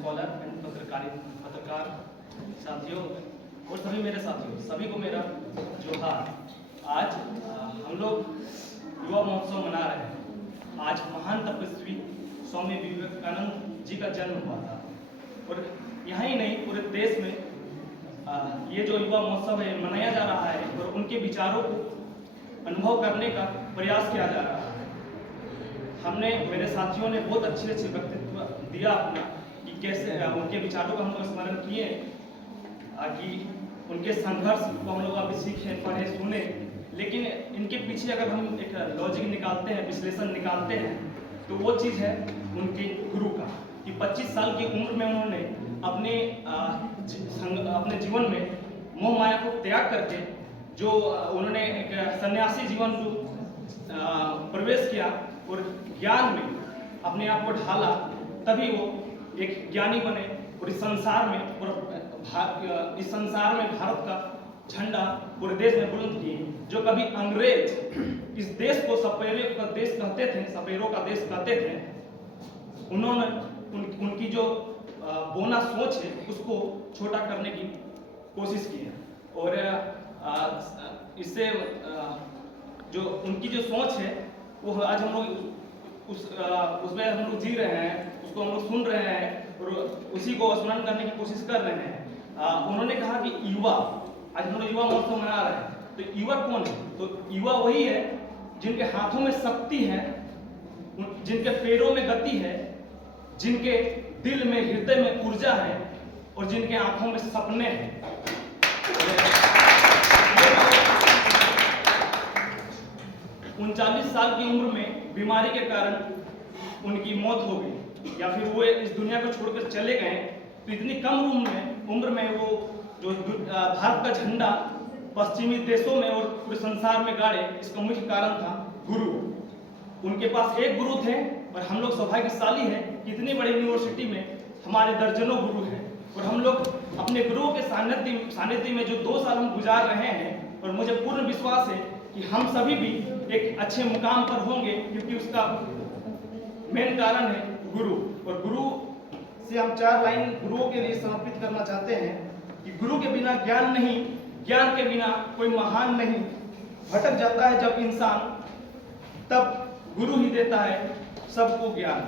Scholar and पत्रकार साथियों और सभी मेरे साथियों, सभी को मेरा जोहार। आज हम लोग युवा महोत्सव मना रहे हैं। आज महान तपस्वी स्वामी विवेकानंद जी का जन्म हुआ था और यहाँ ही नहीं, पूरे देश में ये जो युवा महोत्सव है मनाया जा रहा है और उनके विचारों को अनुभव करने का प्रयास किया जा रहा है। हमने, मेरे साथियों ने बहुत अच्छे व्यक्तित्व दिया अपना कि कैसे उनके विचारों का हम लोग स्मरण किए कि उनके संघर्ष को हम लोग अभी सीखे, पढ़े, सुने। लेकिन इनके पीछे अगर हम एक लॉजिक निकालते हैं, विश्लेषण निकालते हैं, तो वो चीज़ है उनके गुरु का कि 25 साल की उम्र में उन्होंने अपने जीवन में मोह माया को त्याग करके जो उन्होंने एक सन्यासी जीवन को प्रवेश किया और ज्ञान में अपने आप को ढाला, तभी वो एक ज्ञानी बने और इस संसार में भारत का झंडा पूरे देश में बुलंद किए। जो कभी अंग्रेज इस देश को सपेरों का देश कहते थे, उन्होंने उनकी जो बोना सोच है उसको छोटा करने की कोशिश की है और इससे जो उनकी जो सोच है वो आज हम लोग उसमें हम लोग जी रहे हैं, उसको हम लोग सुन रहे हैं और उसी को स्मरण करने की कोशिश कर रहे हैं। उन्होंने कहा कि युवा, आज हम लोग युवा महोत्सव मना रहे हैं, तो युवा कौन है? तो युवा वही है जिनके हाथों में शक्ति है, जिनके पैरों में गति है, जिनके दिल में, हृदय में ऊर्जा है और जिनके आंखों में सपने हैं। 39 साल की उम्र में बीमारी के कारण उनकी मौत हो गई या फिर वो इस दुनिया को छोड़कर चले गए। तो इतनी कम उम्र में वो जो भारत का झंडा पश्चिमी देशों में और पूरे संसार में गाड़े, इसका मुख्य कारण था गुरु। उनके पास एक गुरु थे और हम लोग सौभाग्यशाली हैं कि इतनी बड़ी यूनिवर्सिटी में हमारे दर्जनों गुरु हैं और हम लोग अपने गुरुओं के सानिध्य में जो 2 साल हम गुजार रहे हैं, और मुझे पूर्ण विश्वास है कि हम सभी भी एक अच्छे मुकाम पर होंगे, क्योंकि उसका मेन कारण है गुरु। और गुरु से हम 4 लाइन गुरुओं के लिए समर्पित करना चाहते हैं कि गुरु के बिना ज्ञान नहीं, ज्ञान के बिना कोई महान नहीं। भटक जाता है जब इंसान, तब गुरु ही देता है सबको ज्ञान।